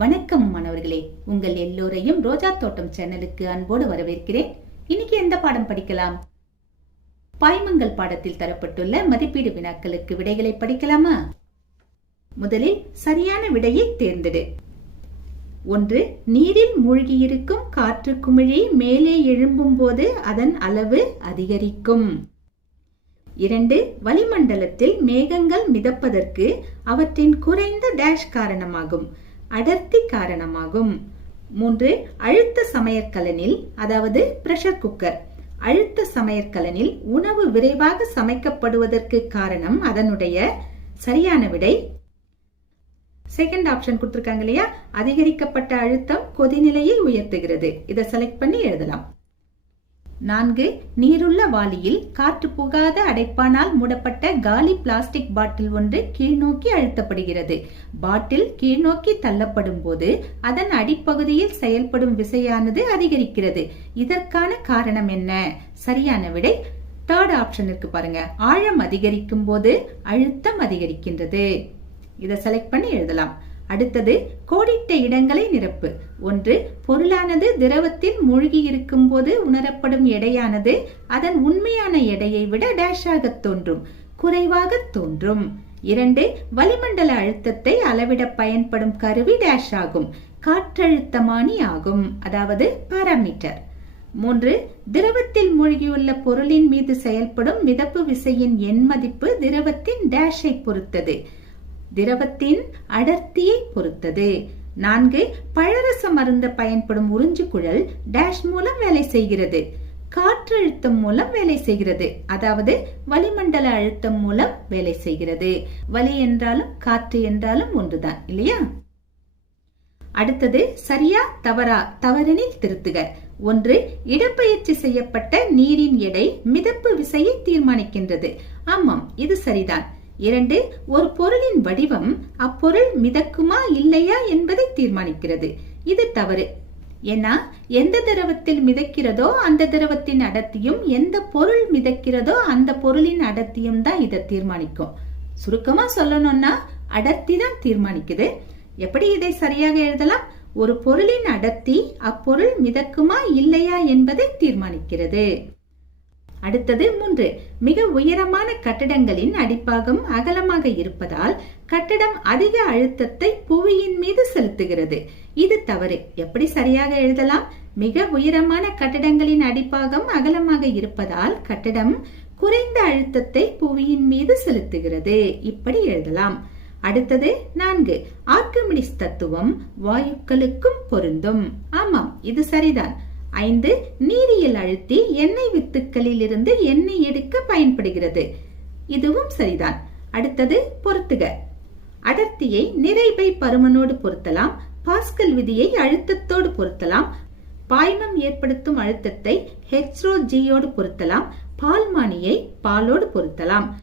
வணக்கம் மாணவர்களே. உங்கள் எல்லோரையும் ரோஜா தோட்டம் சேனலுக்கு அன்போடு வரவேற்கிறேன். இன்னைக்கு எந்த பாடம் படிக்கலாம்? பாய்மங்கள் பாடத்தில் தரப்பட்டுள்ள மதிப்பீடு வினாக்களுக்கு விடைகளை படிக்கலாமா? முதலில் சரியான விடையை தேர்ந்தெடு. ஒன்று நீரில் மூழ்கியிருக்கும் காற்று குமிழி மேலே எழும்பும் போது அதன் அளவு அதிகரிக்கும். இரண்டு வளிமண்டலத்தில் மேகங்கள் மிதப்பதற்கு அவற்றின் குறைந்த டேஷ் காரணமாகும். அடர்த்தி காரணமாகும். மூன்று அழுத்த சமையற்கலனில் அதாவது பிரஷர் குக்கர் அழுத்த சமையற்கலனில் உணவு விரைவாக சமைக்கப்படுவதற்கு காரணம் அதனுடைய சரியான விடை. செகண்ட் ஆப்ஷன் கொடுத்துருக்காங்க இல்லையா? அதிகரிக்கப்பட்ட அழுத்தம் கொதிநிலையை உயர்த்துகிறது. இதை செலக்ட் பண்ணி எழுதலாம். நான்கு நீருள்ள வாளியில் காற்று புகாத அடைப்பானால் மூடப்பட்ட காலி பிளாஸ்டிக் பாட்டில் ஒன்று கீழ்நோக்கி அழுத்தப்படுகிறது. பாட்டில் கீழ்நோக்கி தள்ளப்படும் போது அதன் அடிப்பகுதியில் செயல்படும் விசையானது அதிகரிக்கிறது. இதற்கான காரணம் என்ன? சரியான விடை தேர்ட் ஆப்ஷன் இருக்கு பாருங்க. ஆழம் அதிகரிக்கும் போது அழுத்தம் அதிகரிக்கின்றது. இதை செலக்ட் பண்ணி எழுதலாம். அடுத்தது கோடிட்ட இடங்களை நிரப்பு. ஒன்று பொருளானது திரவத்தில் மூழ்கி இருக்கும் போது உணரப்படும் எடையானது அதன் உண்மையான எடையை விட டேஷாக தோன்றும் குறைவாக தோன்றும். இரண்டு வளிமண்டல அழுத்தத்தை அளவிட பயன்படும் கருவி டேஷ் ஆகும் காற்றழுத்தமானி ஆகும் அதாவது பாராமீட்டர் மூன்று திரவத்தில் மூழ்கியுள்ள பொருளின் மீது செயல்படும் மிதப்பு விசையின் எண் மதிப்பு திரவத்தின் டேஷை பொறுத்தது. திரவத்தின் அடர்த்தியை பொறுத்தது. நான்கு பழரசம் மருந்த பயன்படும் உறிஞ்சு குழல் டேஷ் மூலம் வேலை செய்கிறது. காற்றழுத்தம் மூலம் வேலை செய்கிறது. அதாவது வளிமண்டல அழுத்தம் மூலம் வேலை செய்கிறது. வலி என்றாலும் காற்று என்றாலும் ஒன்றுதான் இல்லையா? அடுத்தது சரியா தவறா தவறெனில் திருத்துக. ஒன்று இடப்பெயர்ச்சி செய்யப்பட்ட நீரின் எடை மிதப்பு விசையை தீர்மானிக்கின்றது. ஆமாம் இது சரிதான். இரண்டு ஒரு பொருளின் வடிவம் அப்பொருள் மிதக்குமா இல்லையா என்பதை தீர்மானிக்கிறது. இது தவறு. ஏன்னா எந்த திரவத்தில் மிதக்கிறதோ அந்த திரவத்தின் அடர்த்தியும் எந்த பொருள் மிதக்கிறதோ அந்த பொருளின் அடர்த்தியும் தான் இதை தீர்மானிக்கும். சுருக்கமா சொல்லணும்னா அடர்த்தி தான் தீர்மானிக்குது. எப்படி இதை சரியாக எழுதலாம்? ஒரு பொருளின் அடர்த்தி அப்பொருள் மிதக்குமா இல்லையா என்பதை தீர்மானிக்கிறது. அடுத்தது மூன்று. மிக உயரமான கட்டடங்களின் அடிப்பாகம் அகலமாக இருப்பதால் கட்டடம் அதிக அழுத்தத்தை புவியின் மீது செலுத்துகிறது. இது தவறு. எப்படி சரியாக எழுதலாம்? மிக உயரமான கட்டடங்களின் அடிப்பாகம் அகலமாக இருப்பதால் கட்டடம் குறைந்த அழுத்தத்தை புவியின் மீது செலுத்துகிறது. இப்படி எழுதலாம். அடுத்தது நான்கு. ஆர்கமிடிஸ் தத்துவம் வாயுக்களுக்கும் பொருந்தும். ஆமாம் இது சரிதான். ஐந்து நீரியல் அழுத்தி எண்ணெய் வித்துக்களில் இருந்து எண்ணெய் எடுக்க பயன்படுகிறது. இதுவும் சரிதான். அடுத்தது பொருத்துக அடர்த்தியை நிறைவை பருமனோடு பொருத்தலாம். பாஸ்கல் விதியை அழுத்தத்தோடு பொருத்தலாம். பாய்மம் ஏற்படுத்தும் அழுத்தத்தை ஹெச்ரோ ஜியோடு பொருத்தலாம். பால்மானியை பாலோடு பொருத்தலாம்.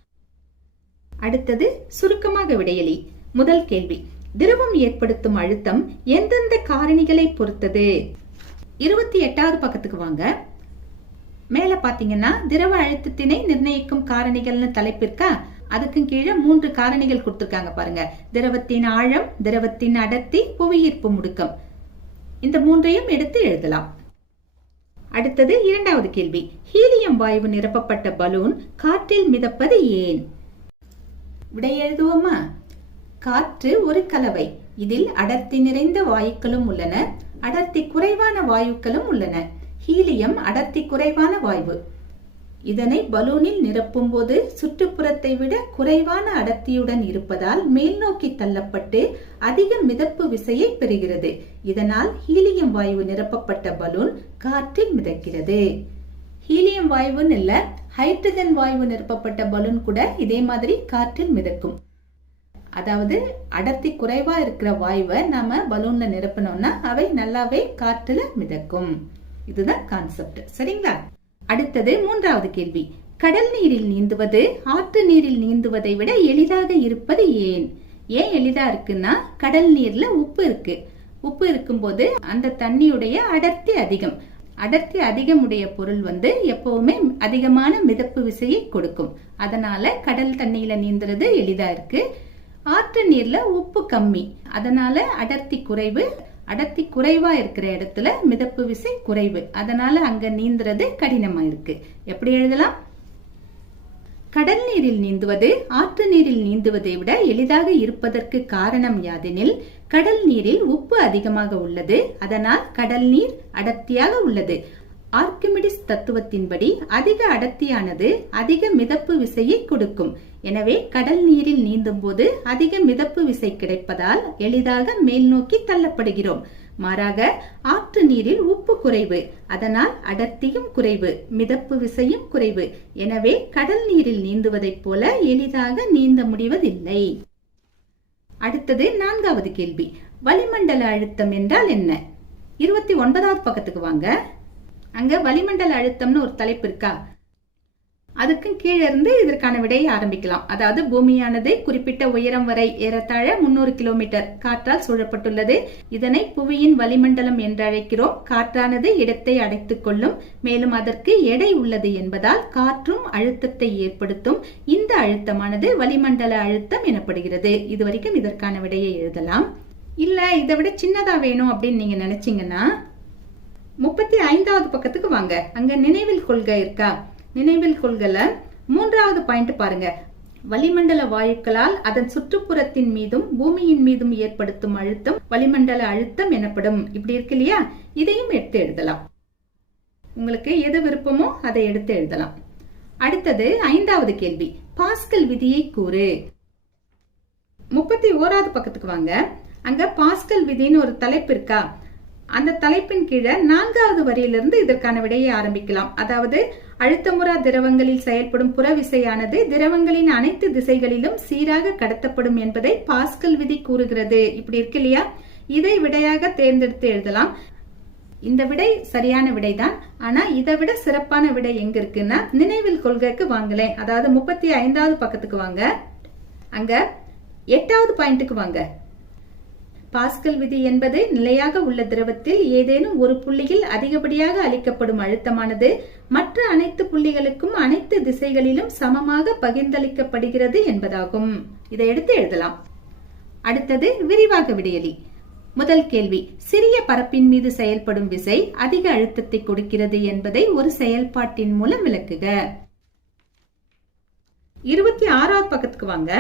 அடுத்தது சுருக்கமாக விடையலி. முதல் கேள்வி. திரவம் ஏற்படுத்தும் அழுத்தம் எந்தெந்த காரணிகளை பொறுத்தது? இருபத்தி எட்டாவது பக்கத்துக்கு வாங்க. மேல பாத்தீங்கன்னா திரவ அழுத்தத்தினை நிர்ணயிக்கும் காரணிகள்னு தலைப்பிற்கா அதுக்கும் கீழே மூன்று காரணிகள் கொடுத்துருக்காங்க பாருங்க. திரவத்தின் ஆழம் திரவத்தின் அடர்த்தி புவியீர்ப்பு முடுக்கம். இந்த மூன்றையும் எடுத்து எழுதலாம். அடுத்தது இரண்டாவது கேள்வி. ஹீலியம் வாயு நிரப்பப்பட்ட பலூன் காற்றில் மிதப்பது ஏன்? விடை எழுதுவோமா? காற்று ஒரு கலவை. இதில் அடர்த்தி நிறைந்த வாயுக்களும் உள்ளன. அடர்த்தி குறைவான வாயுக்களும் உள்ளன. ஹீலியம் அடர்த்தி குறைவான வாயு. இதனை பலூனில் நிரப்பும் போது சுற்றுப்புறத்தை விட குறைவான அடர்த்தியுடன் இருப்பதால் மேல் நோக்கி தள்ளப்பட்டு அதிக மிதப்பு விசையை பெறுகிறது. இதனால் ஹீலியம் வாயு நிரப்பப்பட்ட பலூன் காற்றில் மிதக்கிறது. ஹீலியம் வாயுன்னு இல்ல ஹைட்ரஜன் வாயு நிரப்பப்பட்ட பலூன் கூட இதே மாதிரி காற்றில் மிதக்கும். அதாவது அடர்த்தி குறைவா இருக்கிற வாயுவை நாம பலூன்ல நிரப்பினோம்னா அவை நல்லாவே காற்றுல மிதக்கும். இதுதான் கான்செப்ட் சரிங்களா? அடுத்தது மூன்றாவது கேள்வி. கடல் நீரில் நீந்துவது ஆற்று நீரில் நீந்துவதை விட எளிதாக இருப்பது ஏன்? ஏன் எளிதா இருக்குன்னா கடல் நீர்ல உப்பு இருக்கு. உப்பு இருக்கும்போது அந்த தண்ணியுடைய அடர்த்தி அதிகம். அடர்த்தி அதிகமுடைய பொருள் வந்து எப்பவுமே அதிகமான மிதப்பு விசையை கொடுக்கும். அதனால கடல் தண்ணியில நீந்துறது எளிதா இருக்கு. ஆற்று நீர்ல உப்பு கம்மி. அதனால அடர்த்தி குறைவு அடர்த்தி குறைவா இருக்கிற இடத்துல மிதப்பு விசை குறைவு. அதனால அங்க நீந்துறது கடினமா இருக்கு. எப்படி எழுதலாம்? கடல் நீரில் நீந்துவது ஆற்று நீரில் நீந்துவதை விட எளிதாக இருப்பதற்கு காரணம் யாதெனில் கடல் நீரில் உப்பு அதிகமாக உள்ளது. அதனால் கடல் நீர் அடர்த்தியாக உள்ளது. ஆர்கிமிடிஸ் தத்துவத்தின்படி அதிக அடர்த்தியானது அதிக மிதப்பு விசையை கொடுக்கும். எனவே கடல் நீரில் நீந்தும் போது அதிக மிதப்பு விசை கிடைப்பதால் எளிதாக மேல் நோக்கி தள்ளப்படுகிறோம். மாறாக ஆற்று நீரில் உப்பு குறைவு. அதனால் அடர்த்தியும் குறைவு மிதப்பு விசையும் குறைவு. எனவே கடல் நீரில் நீந்துவதைப் போல எளிதாக நீந்த முடிவதில்லை. அடுத்தது நான்காவது கேள்வி. வளிமண்டல அழுத்தம் என்றால் என்ன? இருபத்தி ஒன்பதாவது பக்கத்துக்கு வாங்க. அங்க வளிமண்டல அழுத்தம்னு ஒரு தலைப்பு இருக்கா? அதுக்கும் கீழே இருந்து இதற்கான விடையை ஆரம்பிக்கலாம். அதாவது பூமியானது குறிப்பிட்ட உயரம் வரை ஏறத்தாழ முன்னூறு கிலோமீட்டர் காற்றால் சூழப்பட்டுள்ளது. இதனை புவியின் வளிமண்டலம் என்று அழைக்கிறோம். காற்றானது இடத்தை அடைத்துக் கொள்ளும். மேலும் அதற்கு எடை உள்ளது என்பதால் காற்றும் அழுத்தத்தை ஏற்படுத்தும். இந்த அழுத்தமானது வளிமண்டல அழுத்தம் எனப்படுகிறது. இதுவரைக்கும் இதற்கான விடையை எழுதலாம். இல்ல இதை விட சின்னதா வேணும் அப்படின்னு நீங்க நினைச்சீங்கன்னா முப்பத்தி ஐந்தாவது பக்கத்துக்கு வாங்க. அங்க நினைவில் கொள்கை இருக்கா? நினைவில் கொள்கல. மூன்றாவது பாயிண்ட் பாருங்க. வளிமண்டல வாயுக்களால் அதன் சுற்றுப்புறத்தின் மீதும் பூமியின் மீதும் ஏற்படுத்தும் அழுத்தம் வளிமண்டல அழுத்தம் எனப்படும். இப்படி இருக்கு இல்லையா? இதையும் எடுத்து எழுதலாம். உங்களுக்கு எது விருப்பமோ அதை எடுத்து எழுதலாம். அடுத்தது ஐந்தாவது கேள்வி. பாஸ்கல் விதியை கூறு. முப்பத்தி ஓராவது பக்கத்துக்கு வாங்க. அங்க பாஸ்கல் விதின்னு ஒரு தலைப்பு இருக்கா? அந்த தலைப்பின் கீழே நான்காவது வரியிலிருந்து இதற்கான விடையை ஆரம்பிக்கலாம். அதாவது அழுத்தமுறா திரவங்களில் செயல்படும் புறவிசையானது திரவங்களின் அனைத்து திசைகளிலும் சீராக கடத்தப்படும் என்பதை பாஸ்கல் விதி கூறுகிறது. இப்படி இருக்கு இல்லையா? இதை விடையாக தேர்ந்தெடுத்து எழுதலாம். இந்த விடை சரியான விடைதான். ஆனா இதை விட சிறப்பான விடை எங்க இருக்குன்னா நினைவில் கொள்கைக்கு வாங்கலேன் அதாவது முப்பத்தி ஐந்தாவது பக்கத்துக்கு வாங்க. அங்க எட்டாவது பாயிண்ட்டுக்கு வாங்க. பாஸ்கல் விதி என்பது நிலையாக உள்ள திரவத்தில் ஏதேனும் ஒரு புள்ளியில் அதிகப்படியாக அளிக்கப்படும் அழுத்தமானது மற்ற அனைத்து புள்ளிகளுக்கும் அனைத்து திசைகளிலும் சமமாக பகிர்ந்தளிக்கப்படுகிறது என்பதாகும். இதை எடுத்து எழுதலாம். அடுத்தது விரிவாக விடையலி. முதல் கேள்வி சிறிய பரப்பின் மீது செயல்படும் விசை அதிக அழுத்தத்தை கொடுக்கிறது என்பதை ஒரு செயல்பாட்டின் மூலம் விளக்குக. இருபத்தி ஆறாவது பக்கத்துக்கு வாங்க.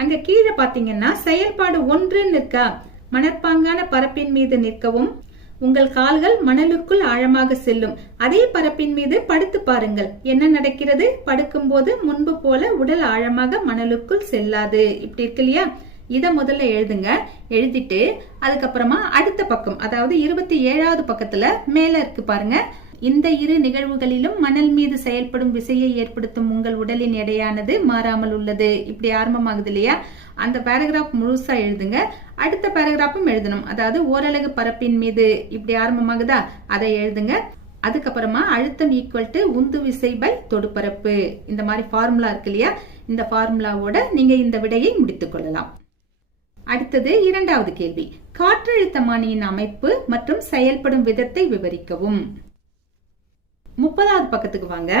அங்க கீழே பாத்தீங்கன்னா செயல்பாடு ஒன்றுன்னு இருக்கா? மணற்பாங்கான பரப்பின் மீது நிற்கவும் உங்கள் கால்கள் மணலுக்குள் ஆழமாக செல்லும். அதே பரப்பின் மீது படுத்து பாருங்கள். என்ன நடக்கிறது? படுக்கும்போது முன்பு போல உடல் ஆழமாக மணலுக்குள் செல்லாது. இப்படி இருக்கு இல்லையா? இத முதல்ல எழுதுங்க. எழுதிட்டு அதுக்கப்புறமா அடுத்த பக்கம் அதாவது இருபத்தி ஏழாவது பக்கத்துல மேல இருக்கு பாருங்க. இந்த இரு நிகழ்வுகளிலும் மணல் மீது செயல்படும் விசையை ஏற்படுத்தும் உங்கள் உடலின் எடையானது மாறாமல் உள்ளது. இப்படி ஆரம்பமாகுது இல்லையா? அந்த பேராகிராஃப் முழுசா எழுதுங்க. அடுத்த பேராகிராஃபும் எழுதணும். அதாவது ஓரலகு பரப்பின் மீது இப்படி ஆரம்பமாகுதா? அதை எழுதுங்க. அதுக்கப்புறமா அழுத்தம் ஈக்குவல் டு உந்து விசை பை தொடுப்பரப்பு இந்த மாதிரி ஃபார்முலா இருக்கு இல்லையா? இந்த ஃபார்முலாவோட நீங்க இந்த விடையை முடித்துக் கொள்ளலாம். அடுத்தது இரண்டாவது கேள்வி. காற்றழுத்தமானியின் அமைப்பு மற்றும் செயல்படும் விதத்தை விவரிக்கவும். முப்பதாவது பக்கத்துக்கு வாங்க.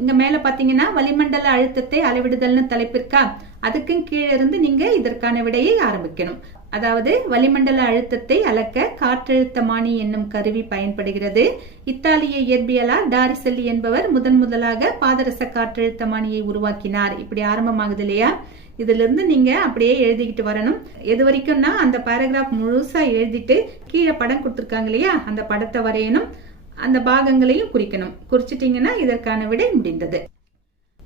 இங்க மேல பாத்தீங்கன்னா வளிமண்டல அழுத்தத்தை அளவிடுதல்னு தலைப்பிருக்கா அதுக்கும் கீழே இருந்து நீங்க இதற்கான விடையை ஆரம்பிக்கணும். அதாவது வளிமண்டல அழுத்தத்தை அளக்க காற்றழுத்தமானி என்னும் கருவி பயன்படுகிறது. இத்தாலிய இயற்பியலார் டாரிசெல்லி என்பவர் முதன் முதலாக பாதரச காற்றழுத்தமானியை உருவாக்கினார். இப்படி ஆரம்பமாகுது இல்லையா? இதுல இருந்து நீங்க அப்படியே எழுதிக்கிட்டு வரணும். எது வரைக்கும்னா அந்த பேராகிராஃப் முழுசா எழுதிட்டு கீழே படம் கொடுத்துருக்காங்க இல்லையா? அந்த படத்தை வரையணும். அந்த பாகங்களையும் குறிக்கணும். குறிச்சிட்டீங்கன்னா இதற்கான விடை முடிந்தது.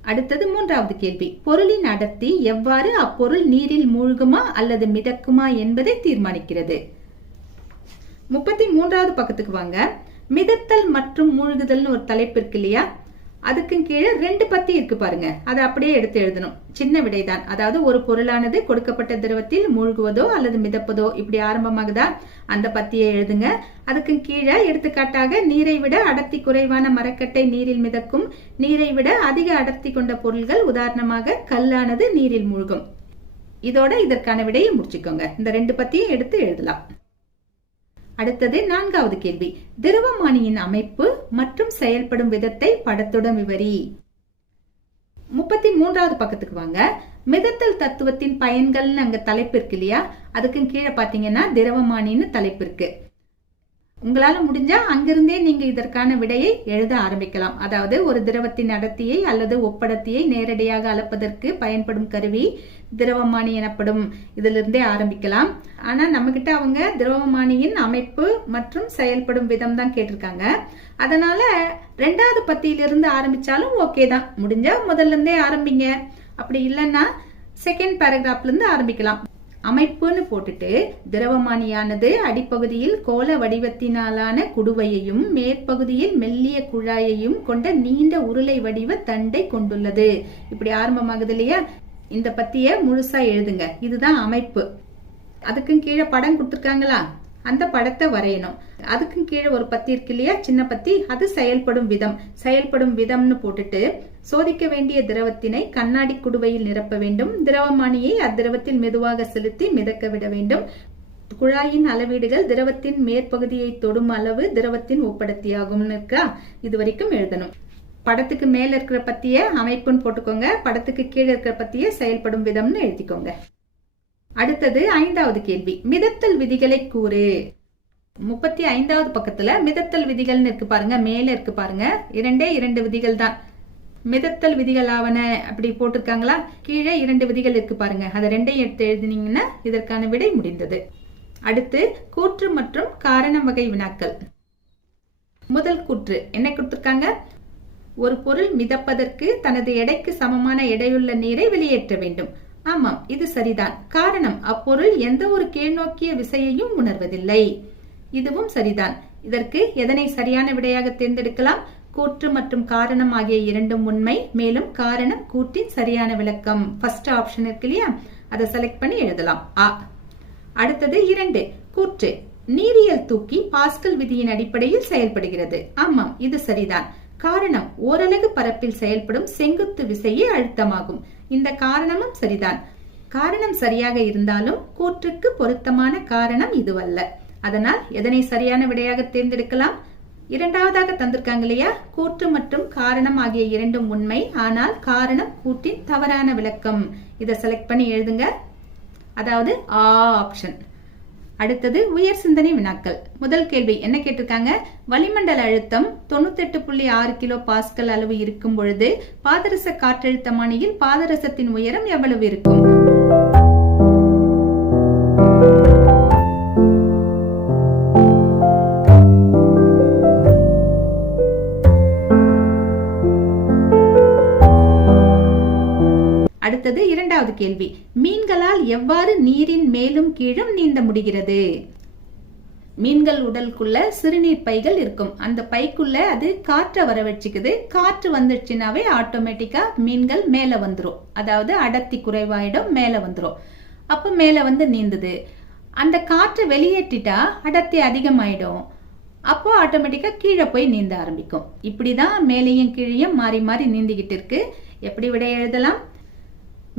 அடுத்தது மூன்றாவது கேள்வி. பொருளின் அடர்த்தி எவ்வாறு அப்பொருள் நீரில் மூழ்குமா அல்லது மிதக்குமா என்பதை தீர்மானிக்கிறது. முப்பத்தி மூன்றாவது பக்கத்துக்கு வாங்க. மிதத்தல் மற்றும் மூழ்குதல்னு ஒரு தலைப்பு இருக்கு இல்லையா? அதுக்கும் கீழே ரெண்டு பத்தி இருக்கு பாருங்க. அதை அப்படியே எடுத்து எழுதணும். சின்ன விடைதான். அதாவது ஒரு பொருளானது கொடுக்கப்பட்ட திரவத்தில் மூழ்குவதோ அல்லது மிதப்பதோ இப்படி ஆரம்பமாகுதா? அந்த பத்தியை எழுதுங்க. அதுக்கு கீழே எடுத்துக்காட்டாக நீரை விட அடர்த்தி குறைவான மரக்கட்டை நீரில் மிதக்கும் நீரை விட அதிக அடர்த்தி கொண்ட பொருள்கள் உதாரணமாக கல்லானது நீரில் மூழ்கும். இதோட இதற்கான விடையை முடிச்சுக்கோங்க. இந்த ரெண்டு பத்தியும் எடுத்து எழுதலாம். அடுத்தது நான்காவது கேள்வி. திரவமானியின் அமைப்பு மற்றும் செயல்படும் விதத்தை படத்துடன் விவரி. முப்பத்தி மூன்றாவது பக்கத்துக்கு வாங்க. மிதத்தல் தத்துவத்தின் பயன்கள்னு அங்க தலைப்பு இருக்கு இல்லையா? அதுக்கும் கீழே பாத்தீங்கன்னா திரவமானின்னு தலைப்பு இருக்கு. உங்களால முடிஞ்சா அங்கிருந்தே நீங்க இதற்கான விடையை எழுத ஆரம்பிக்கலாம். அதாவது ஒரு திரவத்தின் அடர்த்தியை அல்லது ஒப்படர்த்தியை நேரடியாக அளப்பதற்கு பயன்படும் கருவி திரவமானி எனப்படும். இதிலிருந்தே ஆரம்பிக்கலாம். ஆனா நம்ம கிட்ட அவங்க திரவமானியின் அமைப்பு மற்றும் செயல்படும் விதம் தான் கேட்டிருக்காங்க. அதனால ரெண்டாவது பத்தியிலிருந்து ஆரம்பிச்சாலும் ஓகே தான். முடிஞ்சா முதல்ல இருந்தே ஆரம்பிங்க. அப்படி இல்லைன்னா செகண்ட் பேராகிராஃப்ல இருந்து ஆரம்பிக்கலாம். அமைப்புன்னு போட்டுட்டு திரவமானியானது அடிப்பகுதியில் கோல வடிவத்தினாலான குடுவையையும் மேற்பகுதியில் மெல்லிய குழாயையும் கொண்ட நீண்ட உருளை வடிவ தண்டை கொண்டுள்ளது. இப்படி ஆரம்பமாகுது இல்லையா? இந்த பத்திய முழுசா எழுதுங்க. இதுதான் அமைப்பு. அதுக்கும் கீழே படம் கொடுத்துருக்காங்களா? அந்த படத்தை வரையணும். அதுக்கும் கீழே ஒரு பத்தி இருக்கு இல்லையா? சின்ன பத்தி. அது செயல்படும் விதம். செயல்படும் விதம்னு போட்டுட்டு சோதிக்க வேண்டிய திரவத்தினை கண்ணாடி குடுவையில் நிரப்ப வேண்டும். திரவமானியை அத்திரவத்தில் மெதுவாக செலுத்தி மிதக்க விட வேண்டும். குழாயின் அளவீடுகள் திரவத்தின் மேற்பகுதியை தொடும் அளவு திரவத்தின் ஒப்படத்தியாகும்னு இருக்கா? இது வரைக்கும் எழுதணும். படத்துக்கு மேல இருக்கிற பத்திய அமைப்புன்னு போட்டுக்கோங்க. படத்துக்கு கீழே இருக்கிற பத்திய செயல்படும் விதம்னு எழுதிக்கோங்க. அடுத்தது ஐந்தாவது கேள்வி. மிதத்தல் விதிகளை கூறு. முப்பத்தி ஐந்தாவது பக்கத்துல மிதத்தல் விதிகள்னு இருக்கு பாருங்க மேல இருக்கு பாருங்க. இரண்டே இரண்டு விதிகள் தான். மிதத்தல் விதிகள் ஆவன அப்படி போட்டிருக்காங்களா? கீழே இரண்டு விதிகள் இருக்கு பாருங்க. அதை ரெண்டையும் எடுத்து எழுதினீங்கன்னா இதற்கான விடை முடிந்தது. அடுத்து கூற்று மற்றும் காரணம் வகை வினாக்கள். முதல் கூற்று என்ன கொடுத்திருக்காங்க? ஒரு பொருள் மிதப்பதற்கு தனது எடைக்கு சமமான எடையுள்ள நீரை வெளியேற்ற வேண்டும். ஆமாம் இது சரிதான். காரணம் அப்பொருள் எந்த ஒரு கீழ்நோக்கிய விசையையும் உணர்வதில்லை. இதுவும் சரிதான். இதற்கு எதனை சரியான விடையாக தேர்ந்தெடுக்கலாம்? கூற்று மற்றும் காரணம் ஆகிய இரண்டும் உண்மை. மேலும் காரணம் கூற்றின் சரியான விளக்கம். ஃபர்ஸ்ட் ஆப்ஷன் இருக்கு இல்லையா? அதை செலக்ட் பண்ணி எழுதலாம். ஆ. அடுத்தது இரண்டு. கூற்று. நீரியல் தூக்கி பாஸ்கல் விதியின் அடிப்படையில் செயல்படுகிறது. ஆமாம் இது சரிதான். காரணம் ஓரலகு பரப்பில் செயல்படும் செங்குத்து விசையே அழுத்தமாகும். இந்த காரணமும் சரிதான். காரணம் சரியாக இருந்தாலும் கூற்றுக்கு பொருத்தமான காரணம் இதுவல்ல. அதனால் எதனை சரியான விடையாக தேர்ந்தெடுக்கலாம்? இரண்டாவதாக தந்திருக்காங்க இல்லையா? கூற்று மற்றும் காரணம் ஆகிய இரண்டும் உண்மை. ஆனால் காரணம் கூற்றின் தவறான விளக்கம். இதை செலக்ட் பண்ணி எழுதுங்க. அதாவது ஆ ஆப்ஷன் அடுத்தது உயர் சிந்தனை வினாக்கள். முதல் கேள்வி என்ன கேட்டிருக்காங்க? வளிமண்டல அழுத்தம் தொண்ணூத்தெட்டு புள்ளி ஆறு கிலோ பாஸ்கல் அளவு இருக்கும் பொழுது பாதரச காற்றழுத்தமானியில் பாதரசத்தின் உயரம் எவ்வளவு இருக்கும்? அடுத்தது இரண்டாவது கேள்வி. மீன்களால் எவ்வாறு நீரின் மேலும் கீழும் நீந்த முடிகிறது? மீன்கள் உடலுக்குள்ள சிறுநீர் பைகள் இருக்கும். அந்த பைக்குள்ள அது காற்றை வர வச்சுக்குது காற்று வந்துடுச்சுனாவே ஆட்டோமேட்டிக்கா மீன்கள் மேல வந்துடும் அதாவது அடர்த்தி குறைவாயிடும் மேல வந்துடும் அப்ப மேல வந்து நீந்துது. அந்த காற்றை வெளியேற்றிட்டா அடர்த்தி அதிகமாயிடும். அப்போ ஆட்டோமேட்டிக்கா கீழே போய் நீந்த ஆரம்பிக்கும். இப்படிதான் மேலேயும் கீழேயும் மாறி மாறி நீந்திக்கிட்டு இருக்கு. எப்படி விட எழுதலாம்?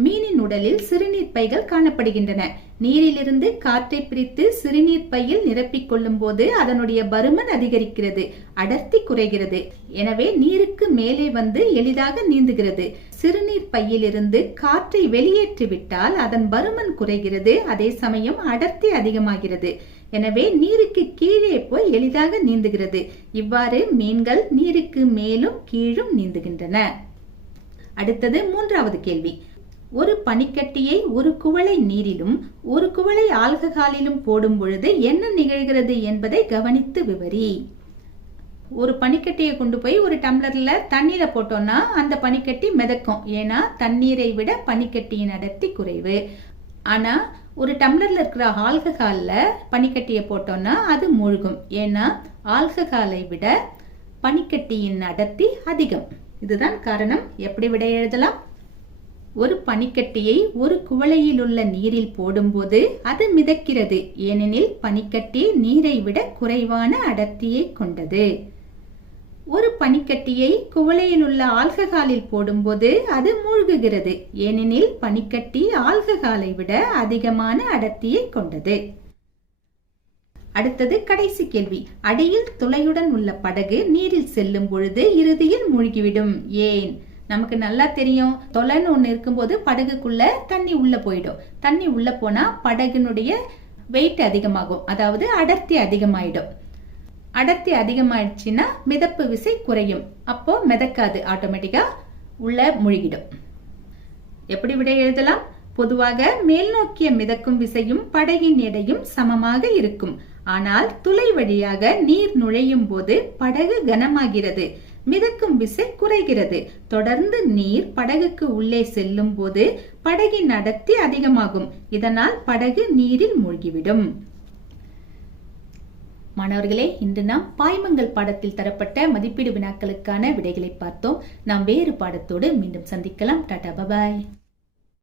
மீனின் உடலில் சிறுநீர் பைகள் காணப்படுகின்றன. நீரிலிருந்து காற்றை பிரித்து சிறுநீர் பையில் நிரப்பிக் கொள்ளும் போது அதனுடைய பருமன் அதிகரிக்கிறது அடர்த்தி குறைகிறது. எனவே நீருக்கு மேலே வந்து எளிதாக நீந்துகிறது. சிறுநீர் பையிலிருந்து காற்றை வெளியேற்றிவிட்டால் அதன் பருமன் குறைகிறது அதே சமயம் அடர்த்தி அதிகமாகிறது. எனவே நீருக்கு கீழே போய் எளிதாக நீந்துகிறது. இவ்வாறு மீன்கள் நீருக்கு மேலும் கீழும் நீந்துகின்றன. அடுத்தது மூன்றாவது கேள்வி. ஒரு பனிக்கட்டியை ஒரு குவளை நீரிலும் ஒரு குவளை ஆல்கஹாலிலும் போடும் பொழுது என்ன நிகழ்கிறது என்பதை கவனித்து விவரி. ஒரு பனிக்கட்டியை கொண்டு போய் ஒரு டம்ளர்ல தண்ணீரை போட்டோம்னா அந்த பனிக்கட்டி மிதக்கும். ஏன்னா தண்ணீரை விட பனிக்கட்டியின் அடர்த்தி குறைவு. ஆனா ஒரு டம்ளர்ல இருக்கிற ஆல்கஹால்ல பனிக்கட்டியை போட்டோம்னா அது மூழ்கும். ஏன்னா ஆல்கஹாலை விட பனிக்கட்டியின் அடர்த்தி அதிகம். இதுதான் காரணம். எப்படி விட எழுதலாம்? ஒரு பனிக்கட்டியை ஒரு குவளையில் உள்ள நீரில் போடும்போது அது மிதக்கிறது. ஏனெனில் பனிக்கட்டி நீரை விட குறைவான அடர்த்தியை கொண்டது. ஒரு பனிக்கட்டியை குவளையில் உள்ள ஆல்கஹாலில் போடும்போது அது மூழ்குகிறது. ஏனெனில் பனிக்கட்டி ஆல்கஹாலை விட அதிகமான அடர்த்தியை கொண்டது. அடுத்தது கடைசி கேள்வி. அடியில் துளையுடன் உள்ள படகு நீரில் செல்லும் பொழுது இறுதியில் மூழ்கிவிடும். ஏன்? நமக்கு நல்லா தெரியும். தொலைன்னு ஒன்று இருக்கும்போது படகுக்குள்ள தண்ணி உள்ள போயிடும். தண்ணி உள்ள போனா படகுனுடைய வெயிட் அதிகமாகும். அதாவது அடர்த்தி அதிகமாயிடும். அடர்த்தி அதிகமாயிடுச்சுன்னா மிதப்பு விசை குறையும். அப்போ மிதக்காது. ஆட்டோமேட்டிக்கா உள்ள முழுகிடும். எப்படி விடை எழுதலாம்? பொதுவாக மேல் நோக்கிய மிதக்கும் விசையும் படகின் எடையும் சமமாக இருக்கும். ஆனால் துளை வழியாக நீர் நுழையும் போது படகு கனமாகிறது. மிதக்கும் விசை குறைகிறது. தொடர்ந்து நீர் படகுக்கு உள்ளே செல்லும் போது படகின் அடர்த்தி அதிகமாகும். இதனால் படகு நீரில் மூழ்கிவிடும். மாணவர்களே இன்று நாம் பாய்மங்கள் பாடத்தில் தரப்பட்ட மதிப்பீடு வினாக்களுக்கான விடைகளை பார்த்தோம். நாம் வேறு பாடத்தோடு மீண்டும் சந்திக்கலாம். Tata bye bye.